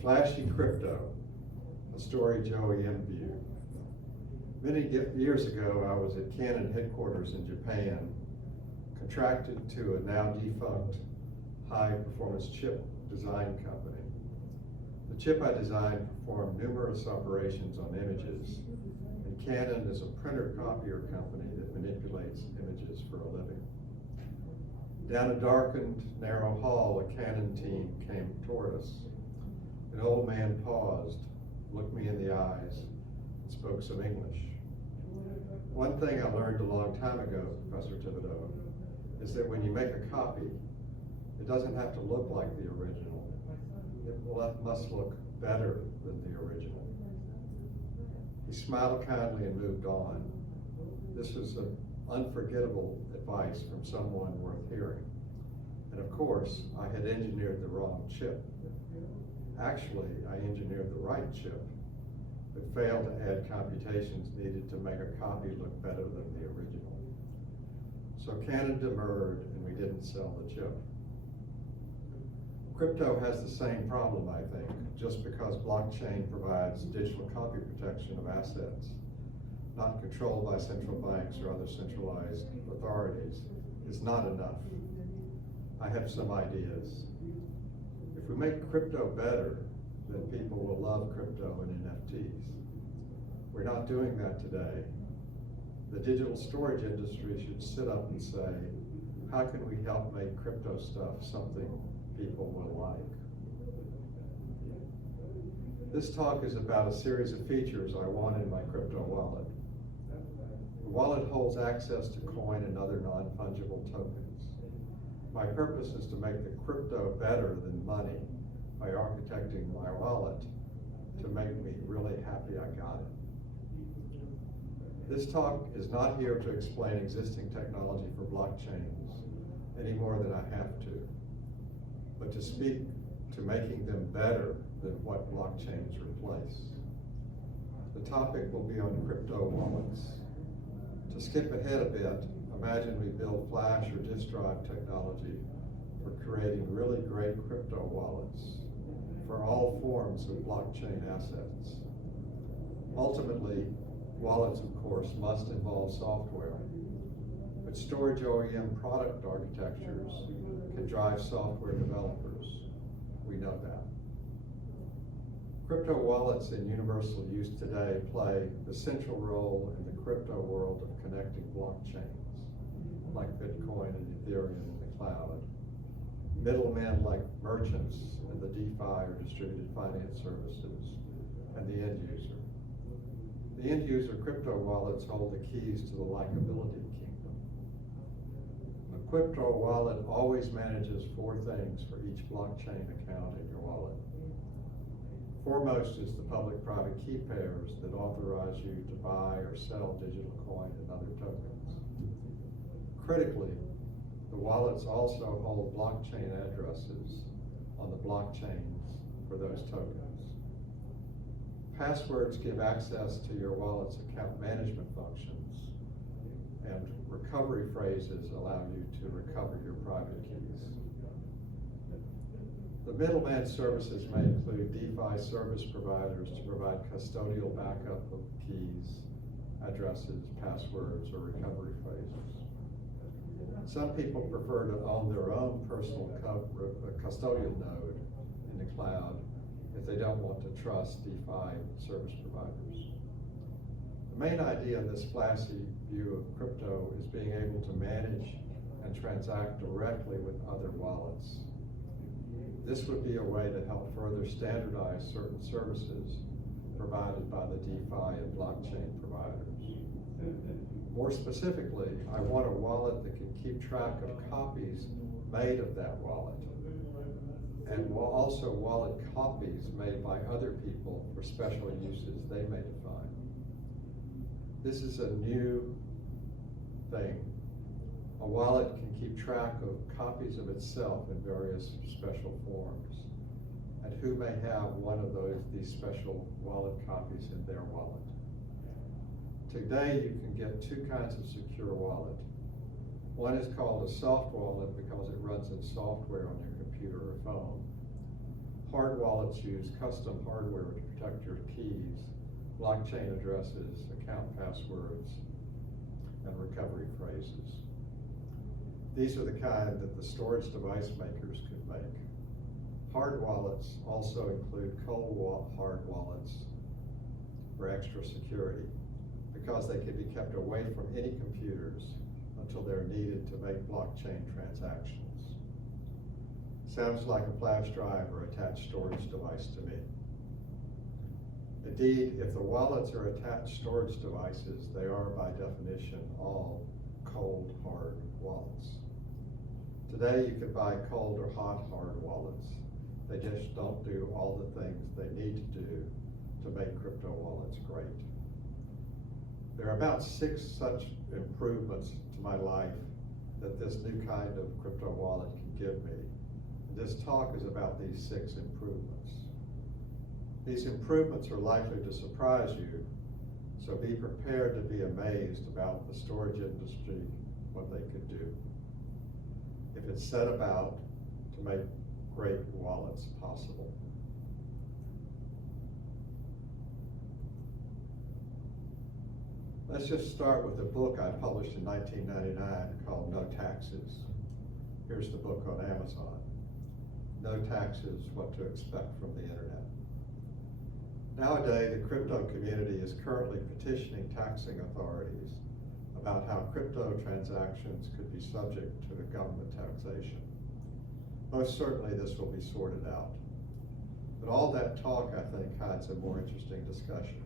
flashy crypto, a storage OEM view. Many years ago, I was at Canon headquarters in Japan, contracted to a now defunct high-performance chip design company. The chip I designed performed numerous operations on images, and Canon is a printer copier company that manipulates images for a living. Down a darkened, narrow hall, a Canon team came toward us. An old man paused, looked me in the eyes, and spoke some English. One thing I learned a long time ago, Professor Thibodeau, is that when you make a copy, it doesn't have to look like the original. It must look better than the original. He smiled kindly and moved on. This was an unforgettable advice from someone worth hearing. And of course, I had engineered the wrong chip. Actually, I engineered the right chip, but failed to add computations needed to make a copy look better than the original. So Canon demurred, and we didn't sell the chip. Crypto has the same problem, I think. Just because blockchain provides digital copy protection of assets, not controlled by central banks or other centralized authorities, is not enough. I have some ideas. If we make crypto better, then people will love crypto and NFTs. We're not doing that today. The digital storage industry should sit up and say, how can we help make crypto stuff something people will like? This talk is about a series of features I want in my crypto wallet. The wallet holds access to coin and other non-fungible tokens. My purpose is to make the crypto better than money by architecting my wallet to make me really happy I got it. This talk is not here to explain existing technology for blockchains any more than I have to, but to speak to making them better than what blockchains replace. The topic will be on crypto wallets. To skip ahead a bit, imagine we build flash or disk drive technology for creating really great crypto wallets for all forms of blockchain assets. Ultimately, wallets, of course, must involve software, but storage OEM product architectures can drive software developers. We know that. Crypto wallets in universal use today play the central role in the crypto world of connecting blockchains, like Bitcoin and Ethereum in the cloud, middlemen like merchants and the DeFi or distributed finance services, and the end user. The end user crypto wallets hold the keys to the likability kingdom. A crypto wallet always manages four things for each blockchain account in your wallet. Foremost is the public-private key pairs that authorize you to buy or sell digital coin and other tokens. Critically, the wallets also hold blockchain addresses on the blockchains for those tokens. Passwords give access to your wallet's account management functions, and recovery phrases allow you to recover your private keys. The middleman services may include DeFi service providers to provide custodial backup of keys, addresses, passwords, or recovery phrases. Some people prefer to own their own personal custodial node in the cloud if they don't want to trust DeFi service providers. The main idea in this flashy view of crypto is being able to manage and transact directly with other wallets. This would be a way to help further standardize certain services provided by the DeFi and blockchain providers. More specifically, I want a wallet that can keep track of copies made of that wallet, and also wallet copies made by other people for special uses they may define. This is a new thing. A wallet can keep track of copies of itself in various special forms, and who may have one of these special wallet copies in their wallet. Today, you can get two kinds of secure wallet. One is called a soft wallet because it runs in software on your computer or phone. Hard wallets use custom hardware to protect your keys, blockchain addresses, account passwords, and recovery phrases. These are the kind that the storage device makers could make. Hard wallets also include hard wallets for extra security because they can be kept away from any computers until they're needed to make blockchain transactions. Sounds like a flash drive or attached storage device to me. Indeed, if the wallets are attached storage devices, they are by definition all cold hard wallets. Today you can buy cold or hot hard wallets. They just don't do all the things they need to do to make crypto wallets great. There are about 6 such improvements to my life that this new kind of crypto wallet can give me. This talk is about these 6 improvements. These improvements are likely to surprise you, so be prepared to be amazed about the storage industry, what they could do, if it's set about to make great wallets possible. Let's just start with a book I published in 1999 called No Taxes. Here's the book on Amazon. No Taxes, What to Expect from the Internet. Nowadays, the crypto community is currently petitioning taxing authorities about how crypto transactions could be subject to the government taxation. Most certainly this will be sorted out. But all that talk, I think, hides a more interesting discussion.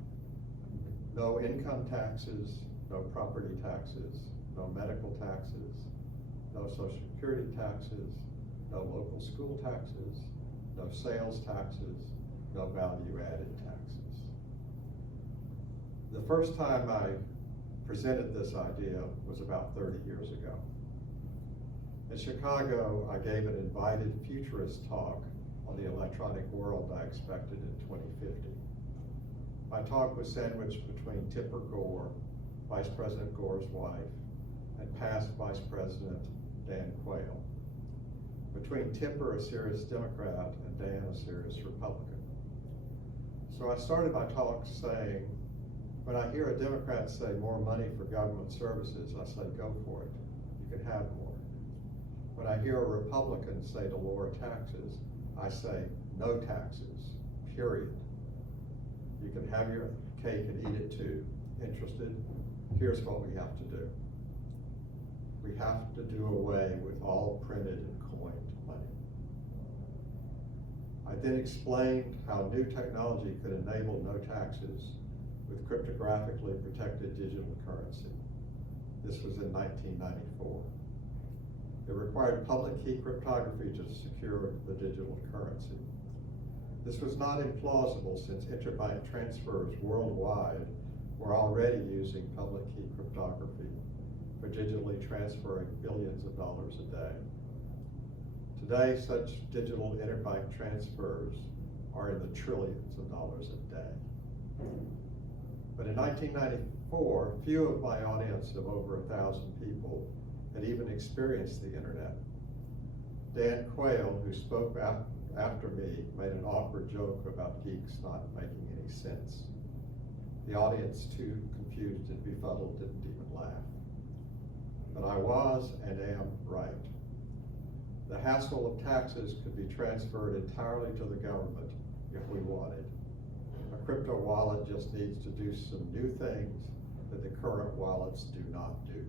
No income taxes, no property taxes, no medical taxes, no social security taxes, no local school taxes, no sales taxes, no value-added taxes. The first time I presented this idea was about 30 years ago. In Chicago, I gave an invited futurist talk on the electronic world I expected in 2050. My talk was sandwiched between Tipper Gore, Vice President Gore's wife, and past Vice President Dan Quayle. Between Tipper, a serious Democrat, and Dan, a serious Republican. So I started my talk saying, when I hear a Democrat say more money for government services, I say, go for it. You can have more. When I hear a Republican say to lower taxes, I say, no taxes, period. You can have your cake and eat it too. Interested? Here's what we have to do. We have to do away with all printed and coined money. I then explained how new technology could enable no taxes with cryptographically protected digital currency. This was in 1994. It required public key cryptography to secure the digital currency. This was not implausible since interbank transfers worldwide were already using public key cryptography for digitally transferring billions of dollars a day. Today, such digital interbank transfers are in the trillions of dollars a day. But in 1994, few of my audience of over 1,000 people had even experienced the internet. Dan Quayle, who spoke after me, made an awkward joke about geeks not making any sense. The audience, too confused and befuddled, didn't even laugh. But I was and am right. The hassle of taxes could be transferred entirely to the government if we wanted. A crypto wallet just needs to do some new things that the current wallets do not do.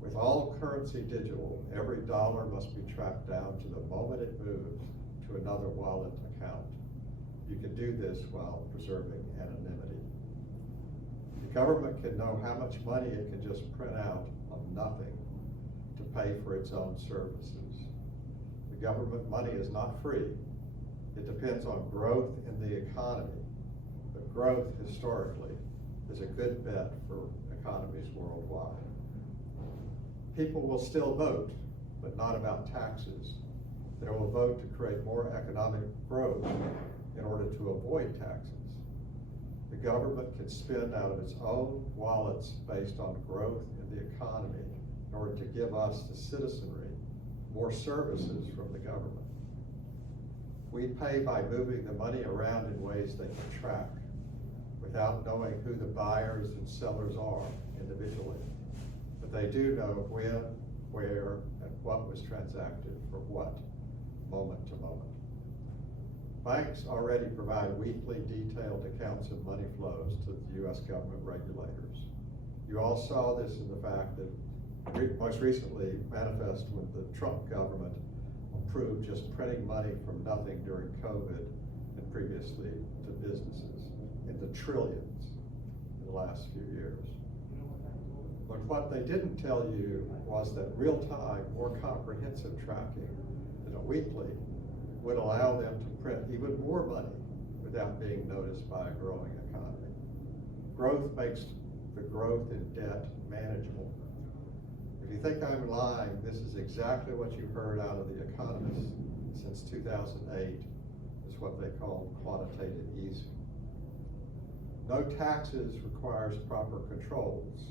With all currency digital, every dollar must be tracked down to the moment it moves to another wallet account. You can do this while preserving anonymity. The government can know how much money it can just print out of nothing to pay for its own services. The government money is not free. It depends on growth in the economy, but growth historically is a good bet for economies worldwide. People will still vote, but not about taxes. They will vote to create more economic growth in order to avoid taxes. The government can spend out of its own wallets based on growth in the economy in order to give us, the citizenry, more services from the government. We pay by moving the money around in ways they can track without knowing who the buyers and sellers are individually. But they do know when, where, and what was transacted for what, moment to moment. Banks already provide weekly detailed accounts of money flows to the US government regulators. You all saw this in the fact that most recently manifest when the Trump government approved just printing money from nothing during COVID and previously to businesses in the trillions in the last few years. But what they didn't tell you was that real-time, more comprehensive tracking than a weekly would allow them to print even more money without being noticed by a growing economy. Growth makes the growth in debt manageable. If you think I'm lying, this is exactly what you heard out of the economists since 2008, is what they call quantitative easing. No taxes requires proper controls.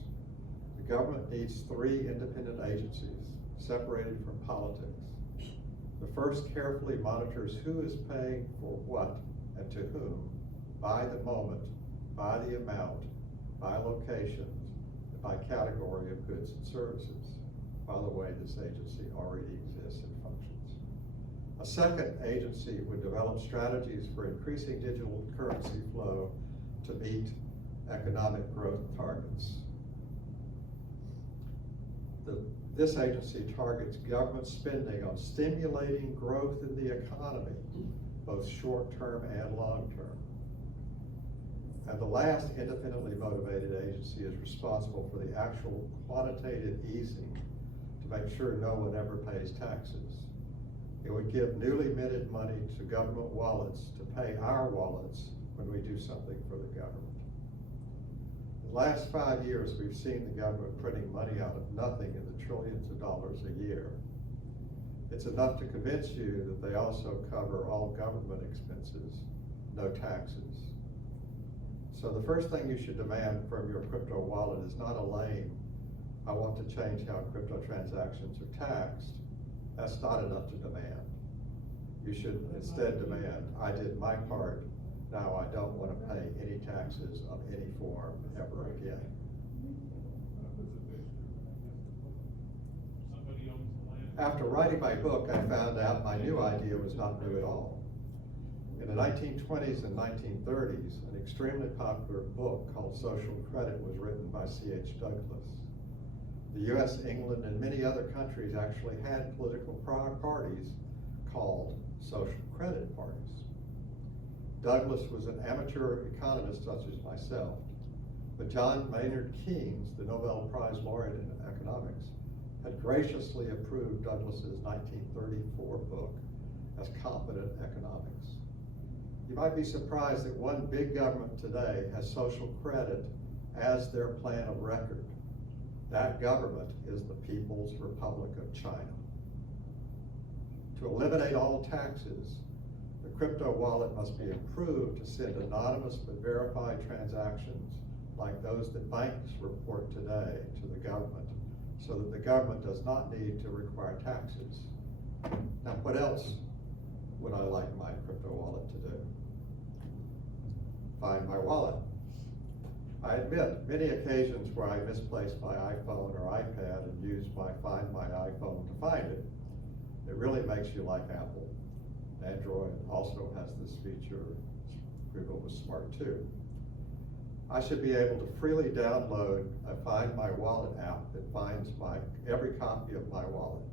The government needs 3 independent agencies separated from politics. The first carefully monitors who is paying for what and to whom, by the moment, by the amount, by location, and by category of goods and services. By the way, this agency already exists and functions. A second agency would develop strategies for increasing digital currency flow to meet economic growth targets. This agency targets government spending on stimulating growth in the economy, both short-term and long-term. And the last independently motivated agency is responsible for the actual quantitative easing to make sure no one ever pays taxes. It would give newly minted money to government wallets to pay our wallets when we do something for the government. The last 5 years, we've seen the government printing money out of nothing in the trillions of dollars a year. It's enough to convince you that they also cover all government expenses, no taxes. So the first thing you should demand from your crypto wallet is not a lame, I want to change how crypto transactions are taxed. That's not enough to demand. You should instead demand, I did my part, now I don't want to pay any taxes of any form ever again. After writing my book, I found out my new idea was not new at all. In the 1920s and 1930s, an extremely popular book called Social Credit was written by C.H. Douglas. The US, England, and many other countries actually had political parties called social credit parties. Douglas was an amateur economist such as myself, but John Maynard Keynes, the Nobel Prize laureate in economics, had graciously approved Douglas's 1934 book as competent economics. You might be surprised that one big government today has social credit as their plan of record. That government is the People's Republic of China. To eliminate all taxes, the crypto wallet must be improved to send anonymous but verified transactions like those that banks report today to the government, so that the government does not need to require taxes. Now, what else would I like my crypto wallet to do? Find my wallet. I admit many occasions where I misplaced my iPhone or iPad and used my Find My iPhone to find it. It really makes you like Apple. Android also has this feature. Google was smart too. I should be able to freely download a Find My Wallet app that finds every copy of my wallet.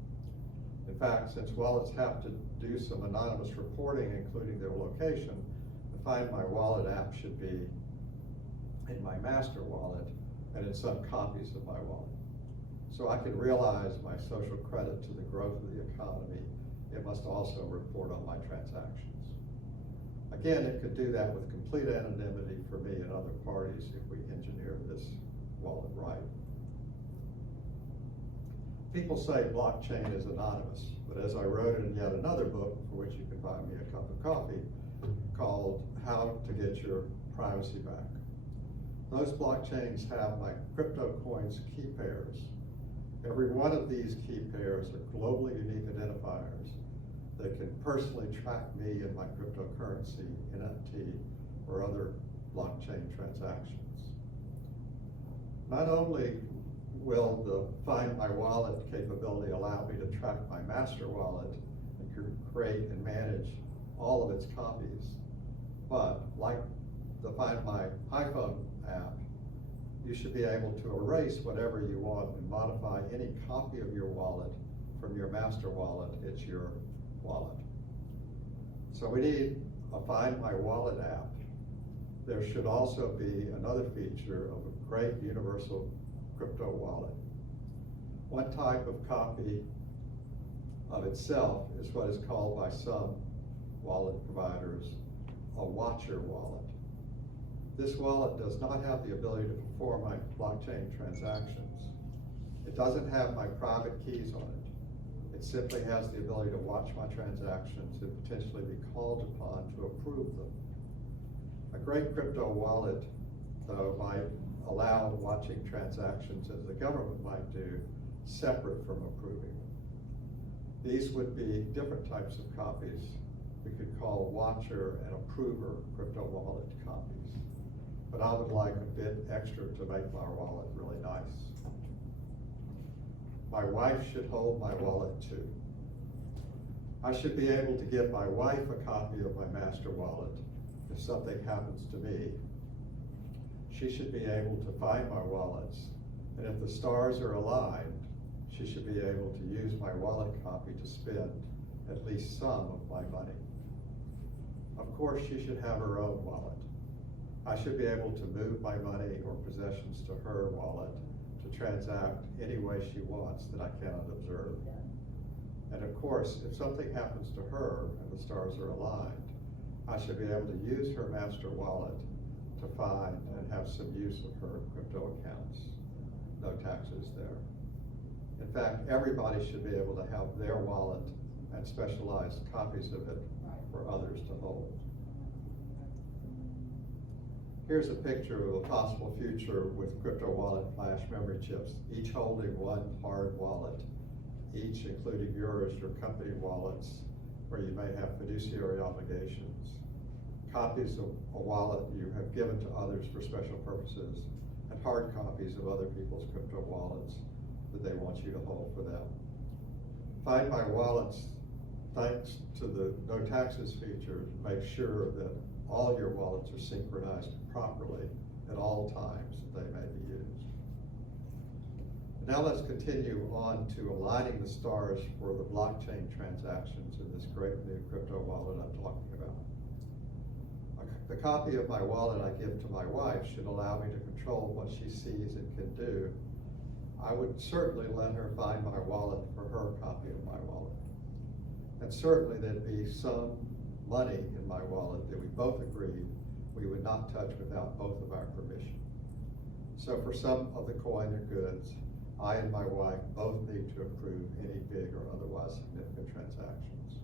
In fact, since wallets have to do some anonymous reporting, including their location, the Find My Wallet app should be in my master wallet and in some copies of my wallet. So I can realize my social credit to the growth of the economy, it must also report on my transactions. Again, it could do that with complete anonymity for me and other parties if we engineer this wallet right. People say blockchain is anonymous, but as I wrote in yet another book, for which you can buy me a cup of coffee, called How to Get Your Privacy Back. Those blockchains have my crypto coins key pairs. Every one of these key pairs are globally unique identifiers that can personally track me and my cryptocurrency, NFT, or other blockchain transactions. Not only will the Find My Wallet capability allow me to track my master wallet and create and manage all of its copies, but like the Find My iPhone app, you should be able to erase whatever you want and modify any copy of your wallet from your master wallet. It's your wallet. So we need a Find My Wallet app. There should also be another feature of a great universal crypto wallet. One type of copy of itself is what is called by some wallet providers a watcher wallet. This wallet does not have the ability to perform my blockchain transactions. It doesn't have my private keys on it. It simply has the ability to watch my transactions and potentially be called upon to approve them. A great crypto wallet, though, might allow watching transactions as the government might do, separate from approving them. These would be different types of copies we could call watcher and approver crypto wallet copies. But I would like a bit extra to make my wallet really nice. My wife should hold my wallet too. I should be able to give my wife a copy of my master wallet if something happens to me. She should be able to find my wallets, and if the stars are aligned, she should be able to use my wallet copy to spend at least some of my money. Of course, she should have her own wallet. I should be able to move my money or possessions to her wallet to transact any way she wants that I cannot observe. And of course, if something happens to her and the stars are aligned, I should be able to use her master wallet to find and have some use of her crypto accounts. No taxes there. In fact, everybody should be able to have their wallet and specialized copies of it for others to hold. Here's a picture of a possible future with crypto wallet flash memory chips, each holding one hard wallet, each including yours, your company wallets, where you may have fiduciary obligations, copies of a wallet you have given to others for special purposes, and hard copies of other people's crypto wallets that they want you to hold for them. Find My Wallets, thanks to the no taxes feature, make sure that all your wallets are synchronized properly at all times that they may be used. Now let's continue on to aligning the stars for the blockchain transactions in this great new crypto wallet I'm talking about. The copy of my wallet I give to my wife should allow me to control what she sees and can do. I would certainly let her find my wallet for her copy of my wallet. And certainly there'd be some money in my wallet that we both agreed we would not touch without both of our permission. So for some of the coin or goods, I and my wife both need to approve any big or otherwise significant transactions.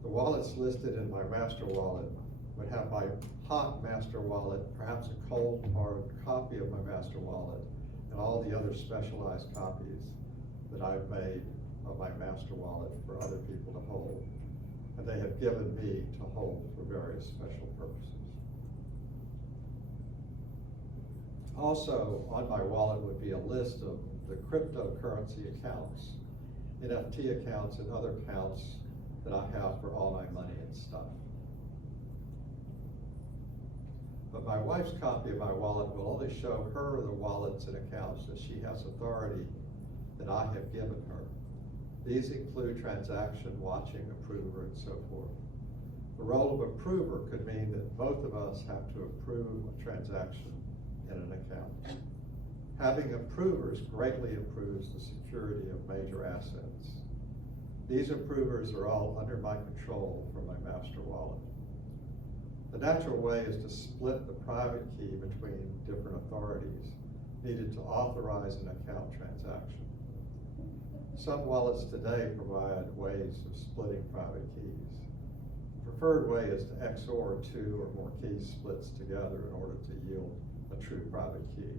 The wallets listed in my master wallet would have my hot master wallet, perhaps a cold hard copy of my master wallet, and all the other specialized copies that I've made of my master wallet for other people to hold, and they have given me to hold for various special purposes. Also on my wallet would be a list of the cryptocurrency accounts, NFT accounts, and other accounts that I have for all my money and stuff. But my wife's copy of my wallet will only show her the wallets and accounts that she has authority that I have given her. These include transaction watching, approver, and so forth. The role of approver could mean that both of us have to approve a transaction in an account. Having approvers greatly improves the security of major assets. These approvers are all under my control from my master wallet. The natural way is to split the private key between different authorities needed to authorize an account transaction. Some wallets today provide ways of splitting private keys. The preferred way is to XOR two or more key splits together in order to yield a true private key.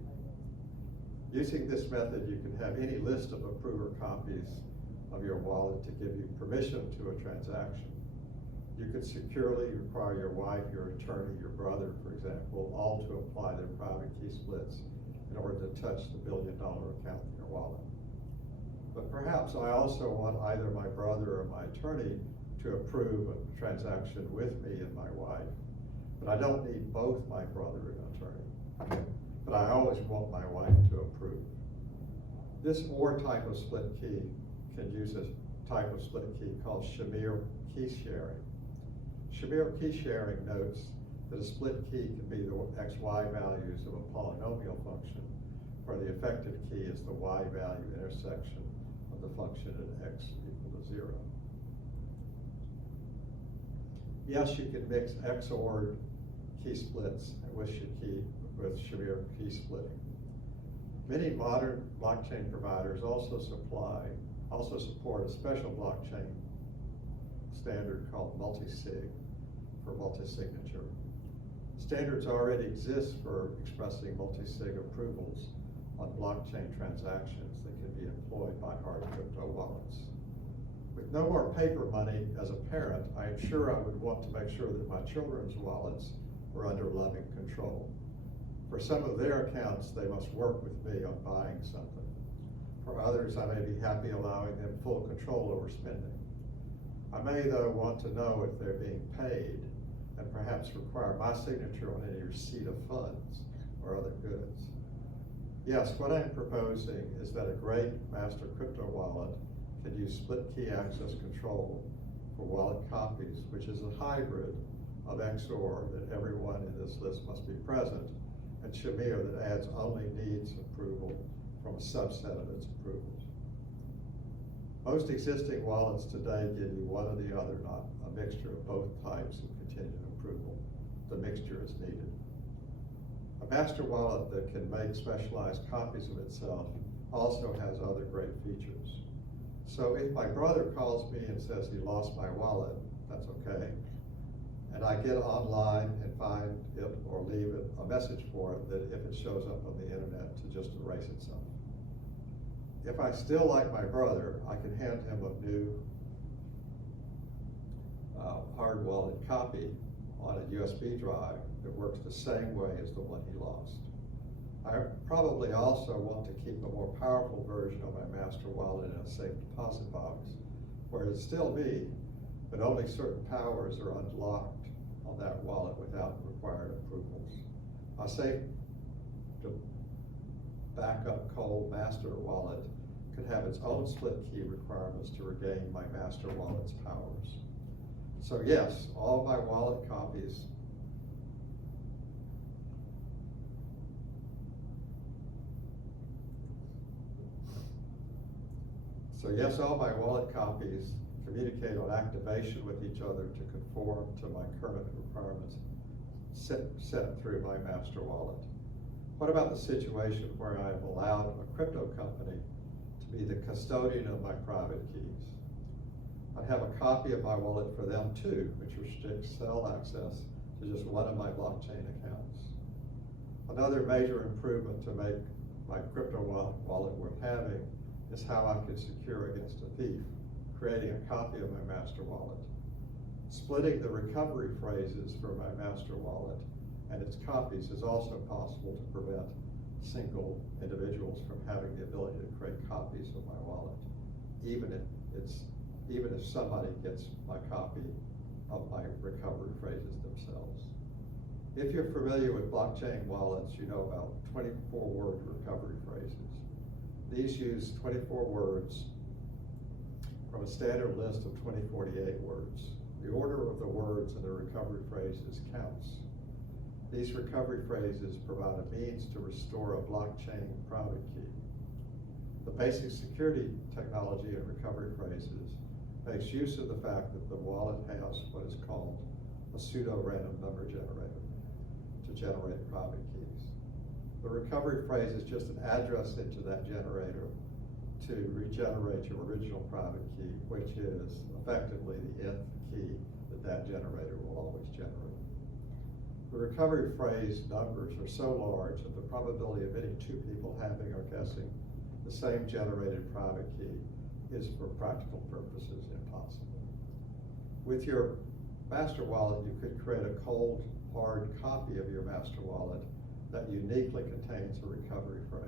Using this method, you can have any list of approver copies of your wallet to give you permission to a transaction. You could securely require your wife, your attorney, your brother, for example, all to apply their private key splits in order to touch the billion-dollar account in your wallet. But perhaps I also want either my brother or my attorney to approve a transaction with me and my wife. But I don't need both my brother and attorney. But I always want my wife to approve. This OR type of split key can use a type of split key called Shamir key sharing. Shamir key sharing notes that a split key can be the XY values of a polynomial function, where the effective key is the Y value intersection of the function at x equal to 0. Yes, you can mix XOR key splits with Shamir key splitting. Many modern blockchain providers also support a special blockchain standard called multi-sig for multi-signature. Standards already exist for expressing multi-sig approvals on blockchain transactions that can be employed by hard crypto wallets. With no more paper money, as a parent, I am sure I would want to make sure that my children's wallets were under loving control. For some of their accounts, they must work with me on buying something. For others, I may be happy allowing them full control over spending. I may, though, want to know if they're being paid and perhaps require my signature on any receipt of funds or other goods. Yes, what I'm proposing is that a great master crypto wallet can use split key access control for wallet copies, which is a hybrid of XOR that everyone in this list must be present, and Shamir that adds only needs approval from a subset of its approvals. Most existing wallets today give you one or the other, not a mixture of both types of contingent approval. The mixture is needed. A master wallet that can make specialized copies of itself also has other great features. So if my brother calls me and says he lost my wallet, that's okay. And I get online and find it or leave it a message for it that if it shows up on the internet to just erase itself. If I still like my brother, I can hand him a new hard wallet copy on a USB drive that works the same way as the one he lost. I probably also want to keep a more powerful version of my master wallet in a safe deposit box, where it's still me, but only certain powers are unlocked on that wallet without required approvals. My safe backup cold master wallet could have its own split key requirements to regain my master wallet's powers. So yes, all my wallet copies all my wallet copies communicate on activation with each other to conform to my current requirements set through my master wallet. What about the situation where I have allowed a crypto company to be the custodian of my private keys? I'd have a copy of my wallet for them too, which restricts cell access to just one of my blockchain accounts. Another major improvement to make my crypto wallet worth having is how I can secure against a thief, creating a copy of my master wallet. Splitting the recovery phrases for my master wallet and its copies is also possible to prevent single individuals from having the ability to create copies of my wallet, even if somebody gets my copy of my recovery phrases themselves. If you're familiar with blockchain wallets, you know about 24-word recovery phrases. These use 24 words from a standard list of 2048 words. The order of the words in the recovery phrases counts. These recovery phrases provide a means to restore a blockchain private key. The basic security technology in recovery phrases makes use of the fact that the wallet has what is called a pseudo-random number generator to generate private keys. The recovery phrase is just an address into that generator to regenerate your original private key, which is effectively the nth key that generator will always generate. The recovery phrase numbers are so large that the probability of any two people having or guessing the same generated private key is for practical purposes impossible. With your master wallet, you could create a cold, hard copy of your master wallet that uniquely contains a recovery phrase.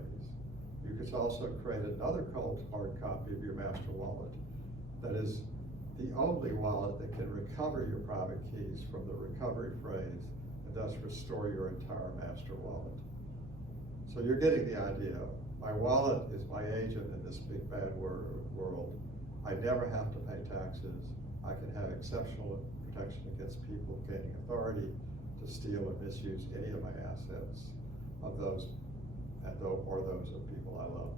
You could also create another cold, hard copy of your master wallet that is the only wallet that can recover your private keys from the recovery phrase and thus restore your entire master wallet. So you're getting the idea. My wallet is my agent in this big bad world. I never have to pay taxes. I can have exceptional protection against people gaining authority to steal or misuse any of my assets of those or those of people I love.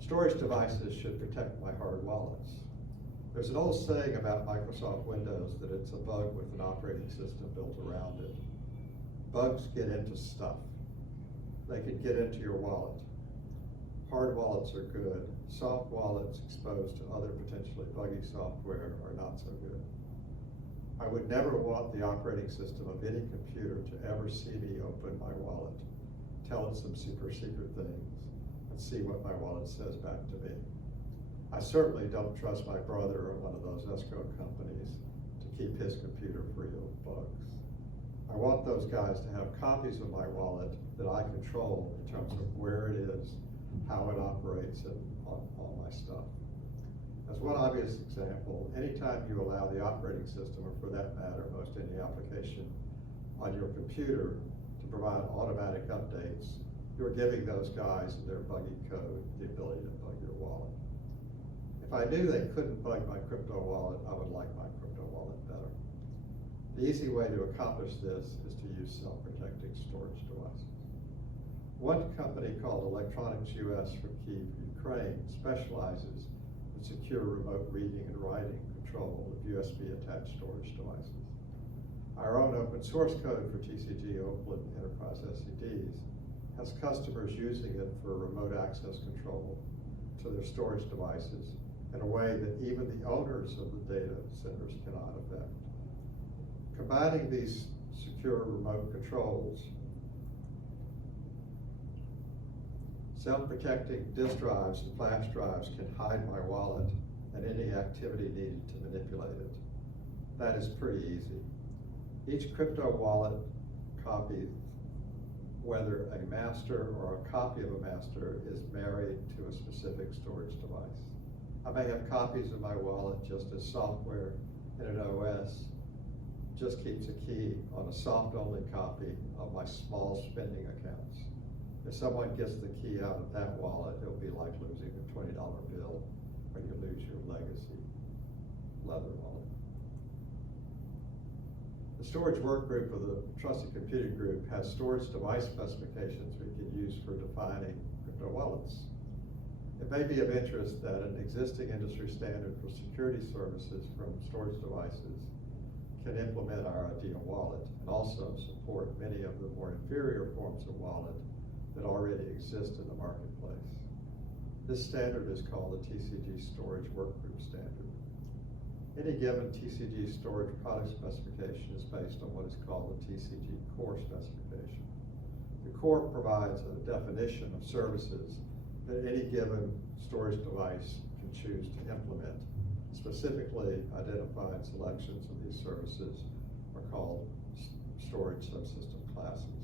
Storage devices should protect my hard wallets. There's an old saying about Microsoft Windows that it's a bug with an operating system built around it. Bugs get into stuff. They can get into your wallet. Hard wallets are good. Soft wallets exposed to other potentially buggy software are not so good. I would never want the operating system of any computer to ever see me open my wallet, tell it some super secret things, and see what my wallet says back to me. I certainly don't trust my brother or one of those escrow companies to keep his computer free of bugs. I want those guys to have copies of my wallet that I control in terms of where it is, how it operates, and on all my stuff. As one obvious example, anytime you allow the operating system, or for that matter, most any application on your computer to provide automatic updates, you're giving those guys and their buggy code the ability to bug your wallet. If I knew they couldn't bug my crypto wallet, I would like my crypto wallet better. The easy way to accomplish this is to use self-protecting storage devices. One company called Electronics US for Kyiv, Ukraine specializes in secure remote reading and writing control of USB-attached storage devices. Our own open source code for TCG Open Enterprise SEDs has customers using it for remote access control to their storage devices in a way that even the owners of the data centers cannot affect. Combining these secure remote controls, self-protecting disk drives and flash drives can hide my wallet and any activity needed to manipulate it. That is pretty easy. Each crypto wallet copy, whether a master or a copy of a master, is married to a specific storage device. I may have copies of my wallet just as software in an OS just keeps a key on a soft-only copy of my small spending accounts. If someone gets the key out of that wallet, it'll be like losing a $20 bill when you lose your legacy leather wallet. The storage work group of the Trusted Computing Group has storage device specifications we can use for defining crypto wallets. It may be of interest that an existing industry standard for security services from storage devices can implement our ideal wallet and also support many of the more inferior forms of wallet that already exist in the marketplace. This standard is called the TCG Storage Workgroup Standard. Any given TCG storage product specification is based on what is called the TCG Core specification. The Core provides a definition of services that any given storage device can choose to implement. Specifically identified selections of these services are called storage subsystem classes.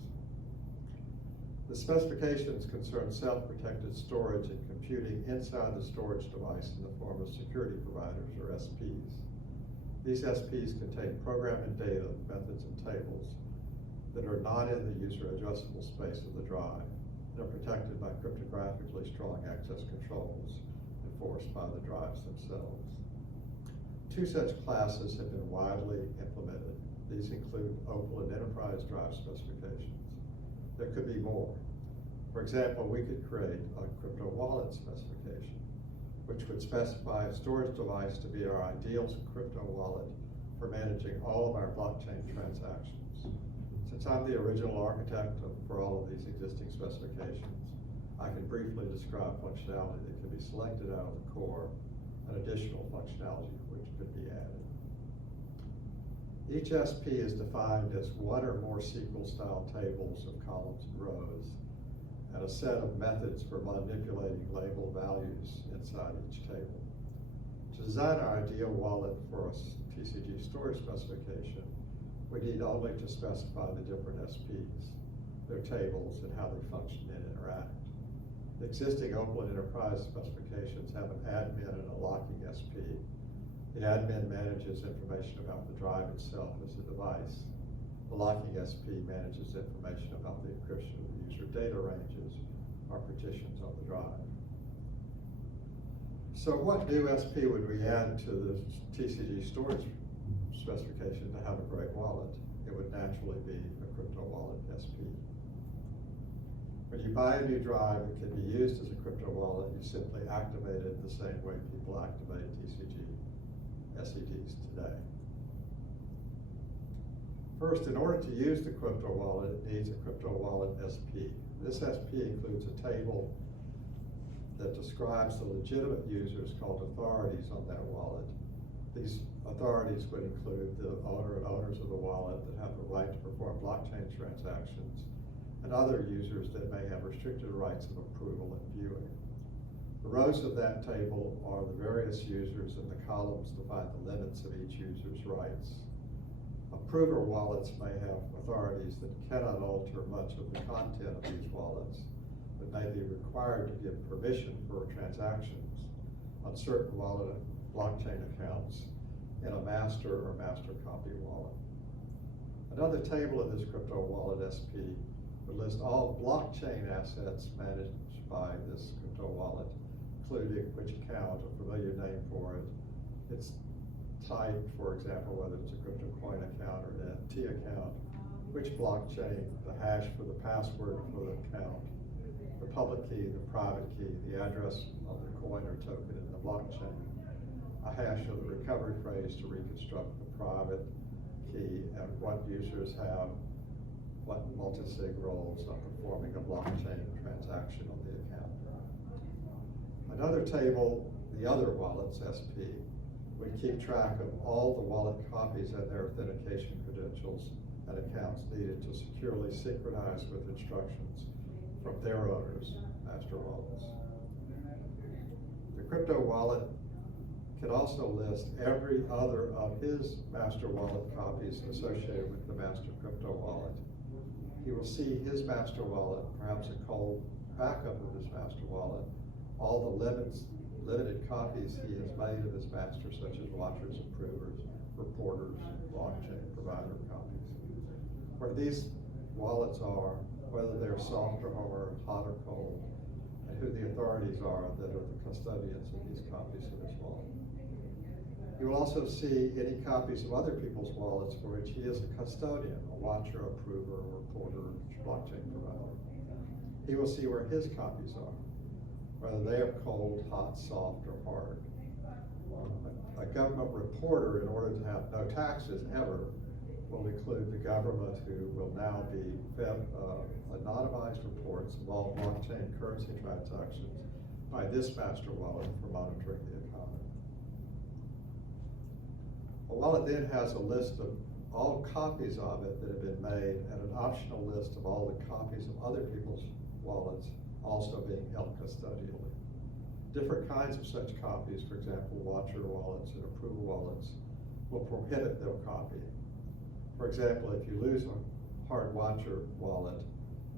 The specifications concern self-protected storage and computing inside the storage device in the form of security providers, or SPs. These SPs contain programming data, methods, and tables that are not in the user addressable space of the drive and are protected by cryptographically strong access controls enforced by the drives themselves. Two such classes have been widely implemented. These include Opal and Enterprise drive specifications. There could be more. For example, we could create a crypto wallet specification, which would specify a storage device to be our ideal crypto wallet for managing all of our blockchain transactions. Since I'm the original architect for all of these existing specifications, I can briefly describe functionality that can be selected out of the core and additional functionality which could be added. Each SP is defined as one or more SQL-style tables of columns and rows, and a set of methods for manipulating label values inside each table. To design our ideal wallet for a TCG storage specification, we need only to specify the different SPs, their tables, and how they function and interact. The existing Open Enterprise specifications have an admin and a locking SP. The admin manages information about the drive itself as a device. The locking SP manages information about the encryption of the user data ranges or partitions on the drive. So what new SP would we add to the TCG storage specification to have a great wallet? It would naturally be a crypto wallet SP. When you buy a new drive, it can be used as a crypto wallet. You simply activate it the same way people activate TCG SEDs today. First, in order to use the crypto wallet, it needs a crypto wallet SP. This SP includes a table that describes the legitimate users called authorities on that wallet. These authorities would include the owner and owners of the wallet that have the right to perform blockchain transactions, and other users that may have restricted rights of approval and viewing. The rows of that table are the various users, and the columns define the limits of each user's rights. Approver wallets may have authorities that cannot alter much of the content of these wallets, but may be required to give permission for transactions on certain wallet blockchain accounts in a master or master copy wallet. Another table of this crypto wallet SP would list all blockchain assets managed by this crypto wallet, including which account, a familiar name for it, its type, for example, whether it's a crypto coin account or an NFT account, which blockchain, the hash for the password for the account, the public key, the private key, the address of the coin or token in the blockchain, a hash of the recovery phrase to reconstruct the private key, and what users have, what multi-sig roles are performing a blockchain transaction on the account. Another table, the other wallets SP, would keep track of all the wallet copies and their authentication credentials and accounts needed to securely synchronize with instructions from their owners, master wallets. The crypto wallet can also list every other of his master wallet copies associated with the master crypto wallet. He will see his master wallet, perhaps a cold backup of his master wallet, all the limited copies he has made of his master, such as watchers, approvers, reporters, blockchain provider copies. Where these wallets are, whether they're soft or hard, hot or cold, and who the authorities are that are the custodians of these copies of his wallet. You will also see any copies of other people's wallets for which he is a custodian, a watcher, approver, reporter, blockchain provider. He will see where his copies are, whether they are cold, hot, soft, or hard. A government reporter, in order to have no taxes ever, will include the government, who will now be anonymized reports of all blockchain currency transactions by this master wallet for monitoring the economy. A wallet then has a list of all copies of it that have been made, and an optional list of all the copies of other people's wallets also being held custodially. Different kinds of such copies, for example, watcher wallets and approval wallets, will prohibit their copying. For example, if you lose a hard watcher wallet,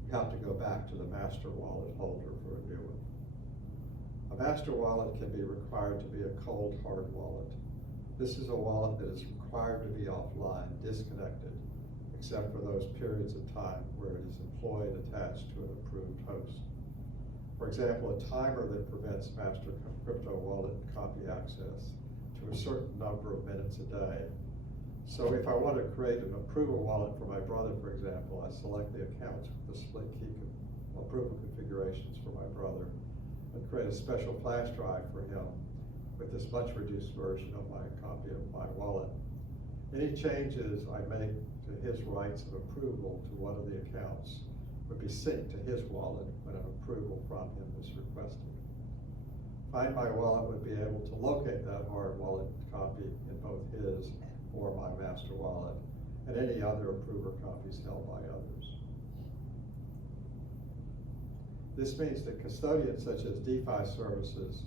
you have to go back to the master wallet holder for a new one. A master wallet can be required to be a cold, hard wallet. This is a wallet that is required to be offline, disconnected, except for those periods of time where it is employed attached to an approved host. For example, a timer that prevents master crypto wallet copy access to a certain number of minutes a day. So if I want to create an approval wallet for my brother, for example, I select the accounts with the split key approval configurations for my brother and create a special flash drive for him with this much reduced version of my copy of my wallet. Any changes I make to his rights of approval to one of the accounts would be synced to his wallet when an approval from him is requested. Find My Wallet would be able to locate that hard wallet copy in both his or my master wallet, and any other approver copies held by others. This means that custodians such as DeFi services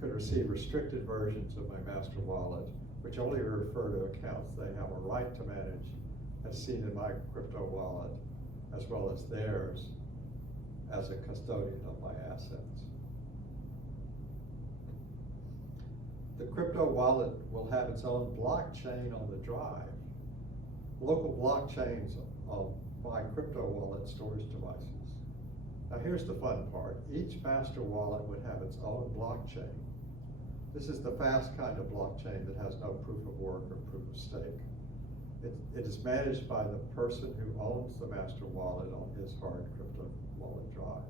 could receive restricted versions of my master wallet, which only refer to accounts they have a right to manage as seen in my crypto wallet, as well as theirs as a custodian of my assets. The crypto wallet will have its own blockchain on the drive. Local blockchains of my crypto wallet storage devices. Now here's the fun part. Each master wallet would have its own blockchain. This is the fast kind of blockchain that has no proof of work or proof of stake. It is managed by the person who owns the master wallet on his hard crypto wallet drive.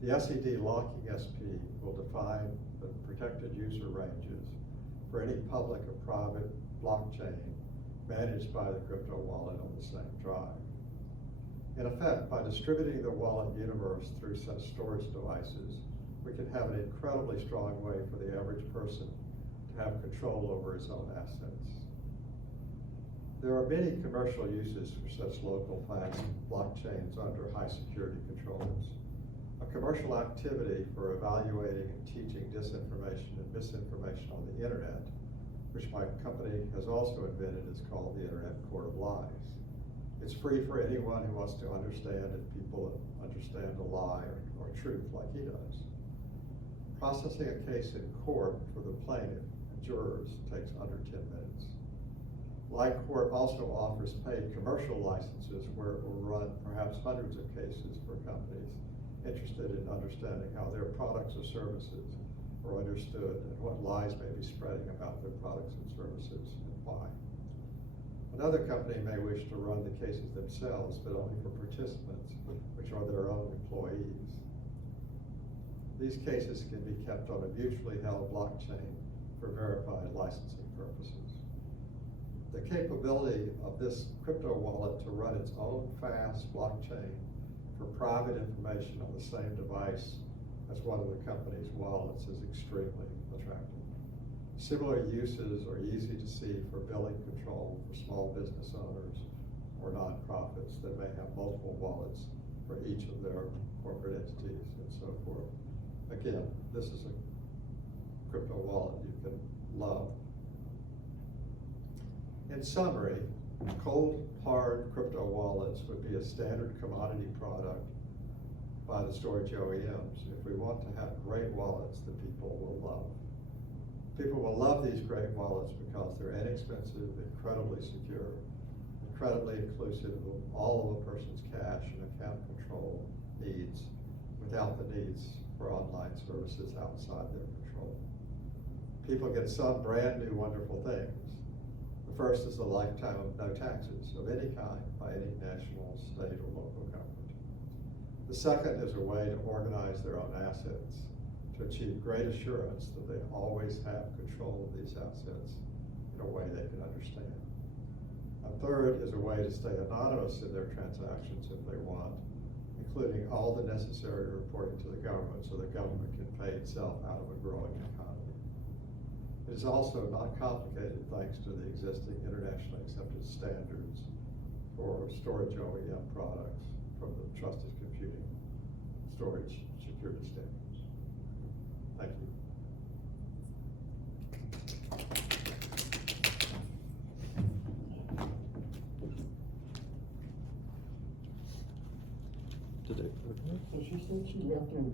The SED locking SP will define the protected user ranges for any public or private blockchain managed by the crypto wallet on the same drive. In effect, by distributing the wallet universe through such storage devices, we can have an incredibly strong way for the average person to have control over his own assets. There are many commercial uses for such local fast blockchains under high security controls. A commercial activity for evaluating and teaching disinformation and misinformation on the internet, which my company has also invented, is called the Internet Court of Lies. It's free for anyone who wants to understand and people understand a lie or truth like he does. Processing a case in court for the plaintiff and jurors takes under 10 minutes. LightCourt also offers paid commercial licenses where it will run perhaps hundreds of cases for companies interested in understanding how their products or services are understood and what lies may be spreading about their products and services and why. Another company may wish to run the cases themselves, but only for participants, which are their own employees. These cases can be kept on a mutually held blockchain for verified licensing purposes. The capability of this crypto wallet to run its own fast blockchain for private information on the same device as one of the company's wallets is extremely attractive. Similar uses are easy to see for billing control for small business owners or nonprofits that may have multiple wallets for each of their corporate entities and so forth. Again, this is a crypto wallet you can love. In summary, cold, hard crypto wallets would be a standard commodity product by the storage OEMs if we want to have great wallets that people will love. People will love these great wallets because they're inexpensive, incredibly secure, incredibly inclusive of all of a person's cash and account control needs without the needs for online services outside their control. People get some brand new wonderful things. The first is the lifetime of no taxes of any kind by any national, state, or local government. The second is a way to organize their own assets, to achieve great assurance that they always have control of these assets in a way they can understand. A third is a way to stay anonymous in their transactions if they want, including all the necessary reporting to the government so the government can pay itself out of a growing economy. It is also not complicated thanks to the existing internationally accepted standards for storage OEM products from the Trusted Computing Storage Security Standards. Thank you. So she said she left in